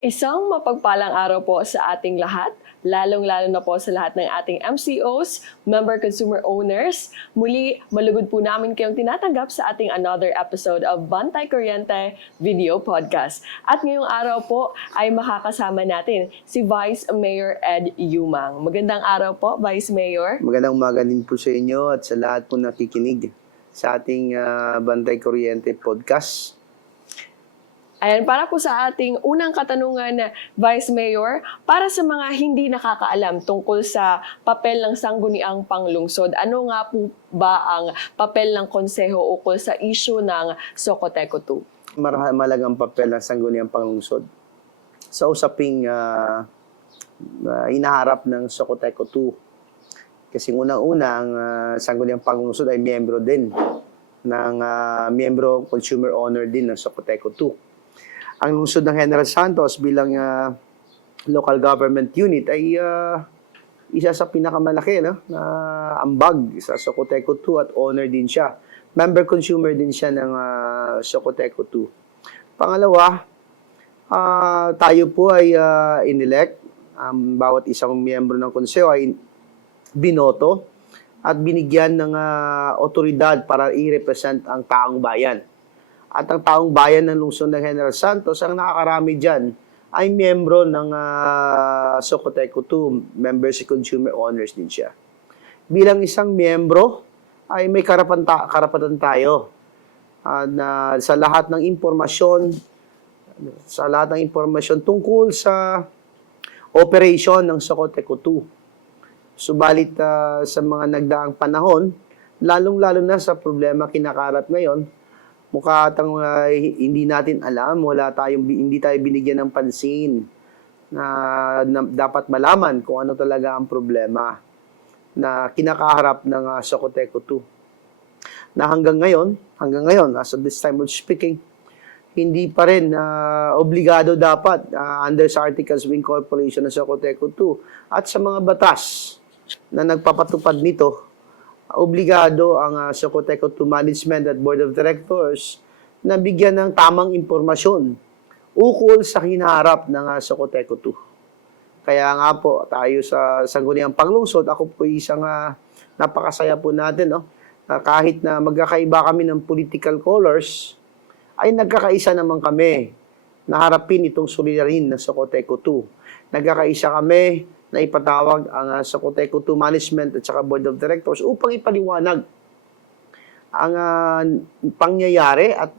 Isang mapagpalang araw po sa ating lahat, lalong-lalo na po sa lahat ng ating MCOs, member consumer owners. Muli, malugod po namin kayong tinatanggap sa ating another episode of Bantay Kuryente Video Podcast. At ngayong araw po ay makakasama natin si Vice Mayor Ed Yumang. Magandang araw po, Vice Mayor. Magandang umaga din po sa inyo at sa lahat po nakikinig sa ating Bantay Kuryente Podcast. Ayan, para po sa ating unang katanungan, Vice Mayor, para sa mga hindi nakakaalam tungkol sa papel ng sangguniang panglungsod, ano nga po ba ang papel ng konseho ukol sa issue ng Socoteco 2? Malagang papel ng sangguniang panglungsod sa usaping hinaharap ng Socoteco 2. Kasi unang-una, ang sangguniang panglungsod ay miyembro din ng miyembro consumer owner din ng Socoteco 2. Ang lungsod ng General Santos bilang local government unit ay isa sa pinakamalaki na ambag sa Socoteco 2 at owner din siya. Member consumer din siya ng Socoteco 2. Pangalawa, tayo po ay inelect. Bawat isang miyembro ng konseho ay binoto at binigyan ng otoridad para i-represent ang taong bayan. At ang taong bayan ng lungsod ng General Santos, ang nakakarami dyan ay miyembro ng Socoteco 2, members si consumer owners din siya. Bilang isang miyembro, ay may karapatan tayo na sa lahat ng impormasyon tungkol sa operation ng Socoteco 2. Subalit sa mga nagdaang panahon, lalong-lalo na sa problema kinakarap ngayon, mukha hindi natin alam, hindi tayo binigyan ng pansin na dapat malaman kung ano talaga ang problema na kinakaharap ng Socoteco 2. Na hanggang ngayon, as of this time of speaking, hindi pa rin obligado dapat under sa Articles of Incorporation ng Socoteco 2 at sa mga batas na nagpapatupad nito, obligado ang Socoteco 2 Management at Board of Directors na bigyan ng tamang impormasyon ukol sa hinaharap ng Socoteco 2. Kaya nga po, tayo sa Sangguniang Panglungsod, ako po isang napakasaya po natin, na kahit na magkakaiba kami ng political colors, ay nagkakaisa naman kami na harapin itong suliranin ng Socoteco 2. Nagkakaisa kami na ipatawag ang Socoteco 2 Management at saka Board of Directors upang ipaliwanag ang pangyayari at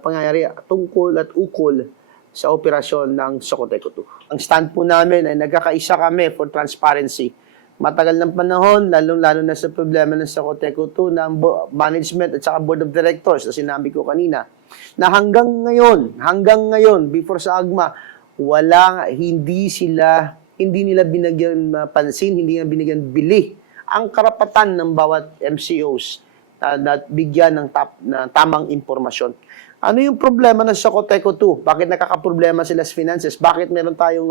pangyayari tungkol at ukol sa operasyon ng Socoteco 2. Ang stand po namin ay nagkakaisa kami for transparency. Matagal ng panahon, lalong-lalo na sa problema ng Socoteco 2 ng management at saka Board of Directors na sinabi ko kanina, na hanggang ngayon, before sa AGMA, hindi nila binigyan pansin, hindi nila binigyan bili ang karapatan ng bawat MCOs na bigyan ng tamang impormasyon. Ano yung problema ng Socoteco 2? Bakit nakakaproblema sila sa finances? Bakit meron tayong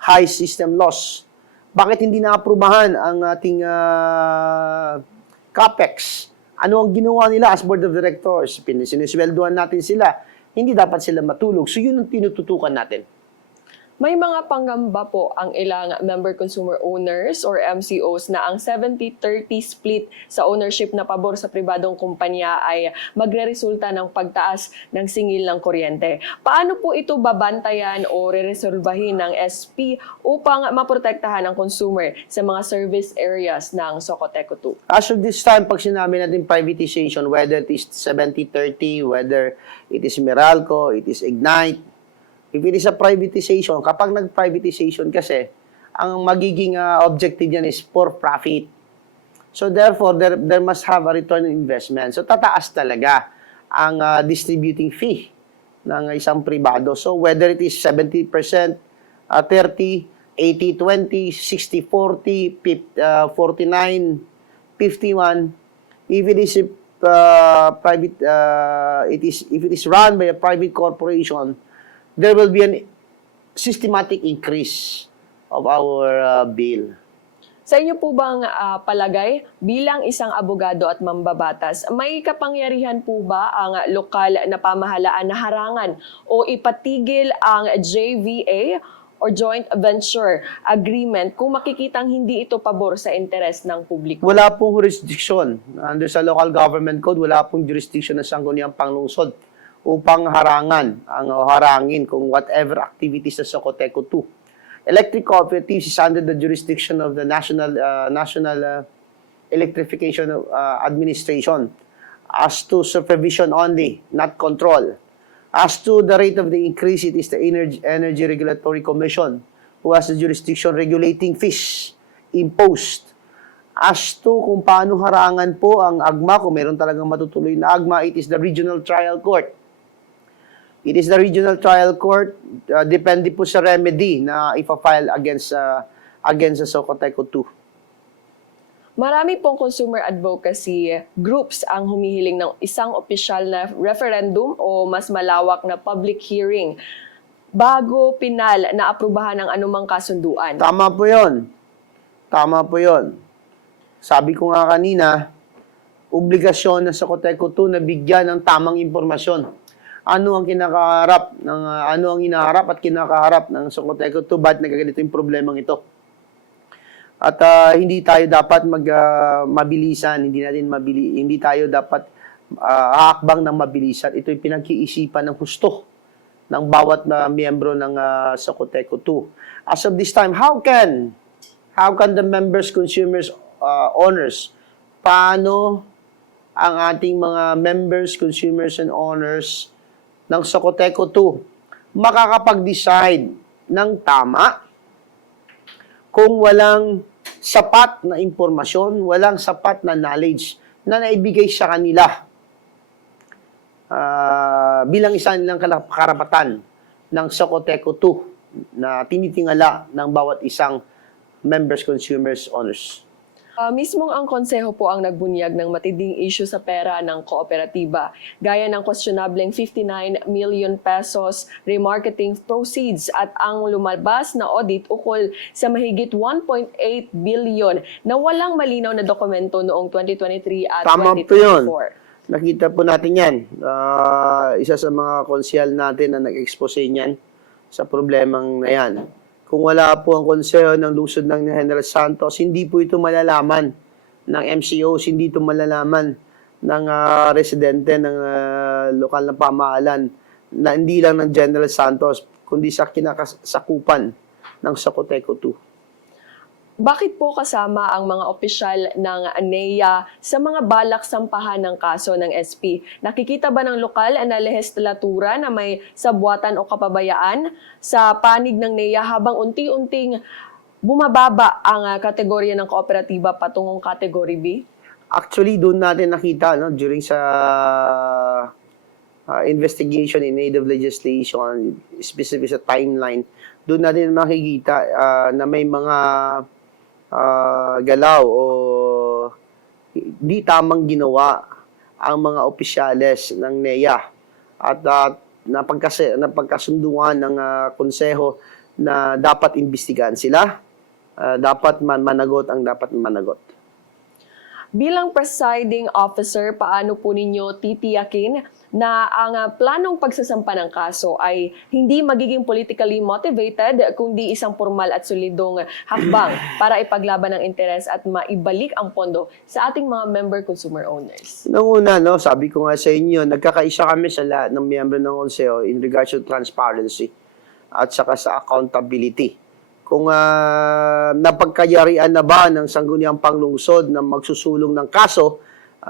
high system loss? Bakit hindi naaprubahan ang ating CAPEX? Ano ang ginawa nila as Board of Directors? Sinisweldohan natin sila. Hindi dapat sila matulog. So yun ang tinututukan natin. May mga panggamba po ang ilang member consumer owners or MCOs na ang 70-30 split sa ownership na pabor sa pribadong kumpanya ay magreresulta ng pagtaas ng singil ng kuryente. Paano po ito babantayan o reresolbahin ng SP upang maprotektahan ang consumer sa mga service areas ng Socoteco 2? As of this time, pag sinabi natin privatization, whether it is 70-30, whether it is Meralco, it is Ignite, if it is a privatization, kapag nag-privatization kasi, ang magiging objective yan is for profit. So therefore, there must have a return on investment. So tataas talaga ang distributing fee ng isang pribado. So whether it is 70%, 30, 80-20, 60-40, 49, 51, if it is if it is run by a private corporation, there will be a systematic increase of our bill. Sa inyo po bang palagay, bilang isang abogado at mambabatas, may kapangyarihan po ba ang lokal na pamahalaan na harangan o ipatigil ang JVA o Joint Venture Agreement kung makikitang hindi ito pabor sa interes ng publiko? Wala pong jurisdiction. Under sa local government code, wala pong jurisdiction ng Sangguniang Panglungsod upang harangin kung whatever activities sa Socoteco 2. Electric cooperatives is under the jurisdiction of the National Electrification Administration as to supervision only, not control. As to the rate of the increase, it is the Energy Regulatory Commission who has the jurisdiction regulating fees imposed. As to kung paano harangan po ang AGMA, kung meron talagang matutuloy na AGMA, it is the Regional Trial Court. It is the Regional Trial Court, depende po sa remedy na ipa-file against the Socoteco 2. Marami pong consumer advocacy groups ang humihiling ng isang opisyal na referendum o mas malawak na public hearing bago pinal na aprubahan ng anumang kasunduan. Tama po yun. Tama po yun. Sabi ko nga kanina, obligasyon ng Socoteco 2 na bigyan ng tamang impormasyon. Ano ang ano ang inaharap at kinakaharap ng Socoteco 2, bakit nagaganito yung problemang ito. At hindi tayo dapat mabilisan, hindi tayo dapat haakbang ng mabilisan. Ito yung pinag-iisipan ng husto ng bawat miyembro ng Socoteco 2. As of this time, how can the members, consumers, owners, paano ang ating mga members, consumers, and owners ng Socoteco 2 makakapag-decide ng tama kung walang sapat na impormasyon, walang sapat na knowledge na naibigay sa kanila bilang isa nilang karapatan ng Socoteco 2 na tinitingala ng bawat isang members, consumers, owners. Mismong ang konseho po ang nagbunyag ng matinding issue sa pera ng kooperatiba, gaya ng questionableng 59 million pesos remarketing proceeds at ang lumabas na audit ukol sa mahigit 1.8 billion na walang malinaw na dokumento noong 2023 at Tama 2024. po yun. Nakita po natin yan. Isa sa mga konsyal natin na nag-expose niyan sa problemang na yan. Kung wala po ang konseho ng lungsod ng General Santos, hindi po ito malalaman ng MCOs, hindi ito malalaman ng residente ng lokal na pamahalaan na hindi lang ng General Santos, kundi sa kinakasakupan ng Socoteco 2. Bakit po kasama ang mga opisyal ng NEA sa mga balak sampahan ng kaso ng SP? Nakikita ba ng lokal na lehislatura na may sabwatan o kapabayaan sa panig ng NEA habang unti-unting bumababa ang kategorya ng kooperatiba patungong Category B? Actually, doon natin nakita during sa investigation in aid of legislation, specific sa timeline, doon natin makikita na may mga galaw o di tamang ginawa ang mga opisyales ng NEA at napagkasunduan ng konseho na dapat imbestigahan sila, dapat managot ang dapat managot. Bilang presiding officer, paano po ninyo titiyakin na ang planong pagsasampa ng kaso ay hindi magiging politically motivated kundi isang formal at solidong hakbang para ipaglaban ang interes at maibalik ang pondo sa ating mga member consumer owners? Nung una, sabi ko nga sa inyo, nagkakaisa kami sa lahat ng miyembro ng konseho in regards to transparency at saka sa accountability. Kung napagkayarian na ba ng Sangguniang Panglungsod na magsusulong ng kaso,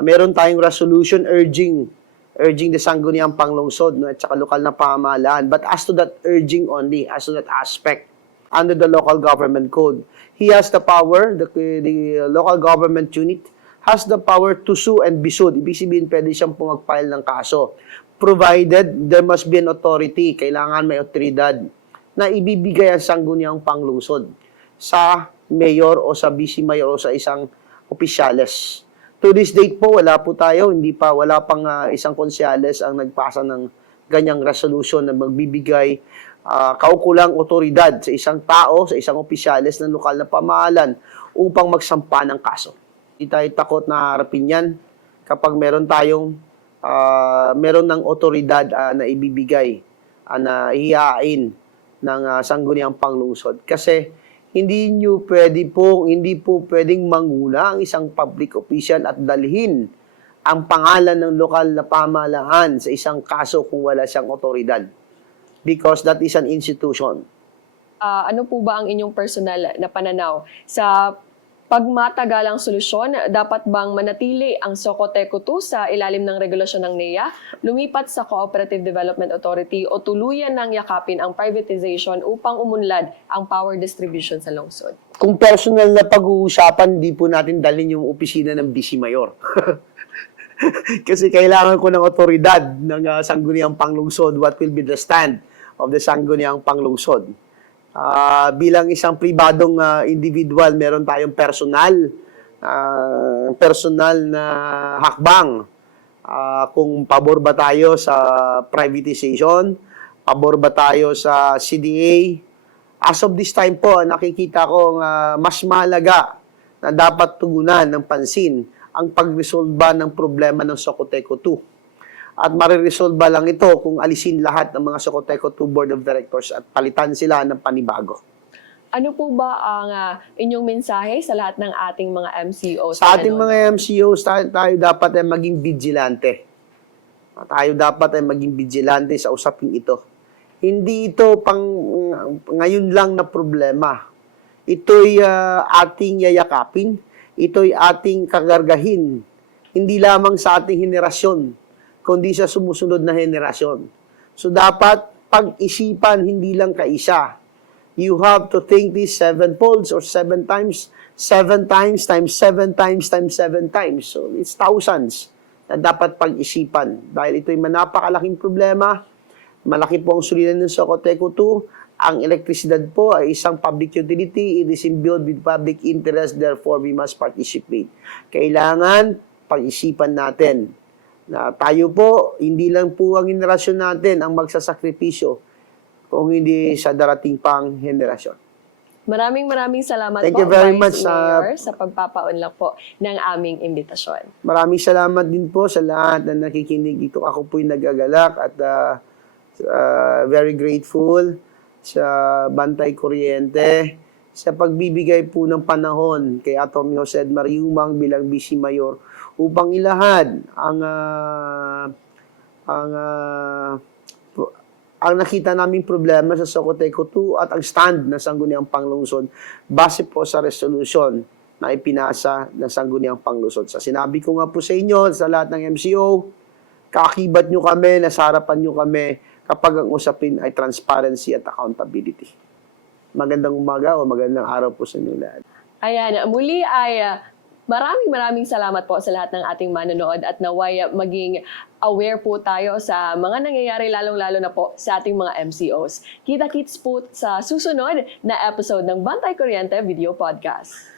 meron tayong resolution urging the Sangguniang Panglungsod at saka lokal na pamahalaan. But as to that urging only, as to that aspect, under the local government code, he has the power, the local government unit has the power to sue and be sued. Ibig sabihin, pwede siyang pumag-file ng kaso. Provided there must be an authority, kailangan may otoridad na ibibigay ang Sangguniang Panglungsod sa mayor o sa vice mayor o sa isang opisyales. To this date po, wala pang isang konsyales ang nagpasa ng ganyang resolution na magbibigay kaukulang otoridad sa isang tao, sa isang opisyales ng lokal na pamahalaan upang magsampa ng kaso. Hindi tayo takot na harapin yan kapag meron ng otoridad na ibibigay, na ihain ng sangguniang panglungsod. Kasi hindi po pwedeng manguna ang isang public official at dalhin ang pangalan ng lokal na pamahalaan sa isang kaso kung wala siyang otoridad. Because that is an institution. Ano po ba ang inyong personal na pananaw sa pagmatagalang solusyon? Dapat bang manatili ang Socoteco 2 sa ilalim ng regulasyon ng NEA, lumipat sa Cooperative Development Authority o tuluyan nang yakapin ang privatization upang umunlad ang power distribution sa lungsod? Kung personal na pag-uusapan, di po natin dalhin yung opisina ng Vice Mayor. Kasi kailangan ko ng otoridad ng sangguniang panglungsod. What will be the stand of the sangguniang panglungsod? Bilang isang pribadong individual, meron tayong personal na hakbang. Kung pabor ba tayo sa privatization, pabor ba tayo sa CDA. As of this time po, nakikita ko mas mahalaga na dapat tugunan ng pansin ang pagresolba ng problema ng Socoteco 2. At mariresolba lang ito kung alisin lahat ng mga Socoteco 2 Board of Directors at palitan sila ng panibago. Ano po ba ang inyong mensahe sa lahat ng ating mga MCOs? Sa ating mga MCOs, tayo dapat ay maging vigilante. Tayo dapat ay maging vigilante sa usaping ito. Hindi ito ngayon lang na problema. Ito'y ating yayakapin. Ito'y ating kagargahin. Hindi lamang sa ating henerasyon, kundi sa sumusunod na henerasyon. So dapat pag-isipan hindi lang kaisa. You have to think this 7 folds or 7 times, 7 times times 7 times times 7 times. So it's thousands na dapat pag-isipan. Dahil ito'y napakalaking problema. Malaki po ang sulinan ng Socoteco 2. Ang elektrisidad po ay isang public utility. It is imbued with public interest. Therefore, we must participate. Kailangan pag-isipan natin na tayo po, hindi lang po ang henerasyon natin ang magsasakripisyo kung hindi sa darating pang henerasyon. Maraming salamat Thank po, you very Vice much, Mayor, sa pagpapaunlak po ng aming imbitasyon. Maraming salamat din po sa lahat na nakikinig dito. Ako po'y nagagalak at very grateful sa Bantay Kuryente, sa pagbibigay po ng panahon kay Atty. Jose Mariumang bilang Vice Mayor upang ilahad ang nakita naming problema sa Socoteco 2 at ang stand ng Sangguniang Panglungsod base po sa resolution na ipinasa ng Sangguniang Panglungsod. Sa sinabi ko nga po sa inyo, sa lahat ng MCO, kakibat nyo kami, nasa harapan nyo kami kapag ang usapin ay transparency at accountability. Magandang umaga o magandang araw po sa inyo lahat. Ayan, muli ay maraming salamat po sa lahat ng ating manonood at naway maging aware po tayo sa mga nangyayari lalong-lalo na po sa ating mga MCOs. Kita-kits po sa susunod na episode ng Bantay Kuryente Video Podcast.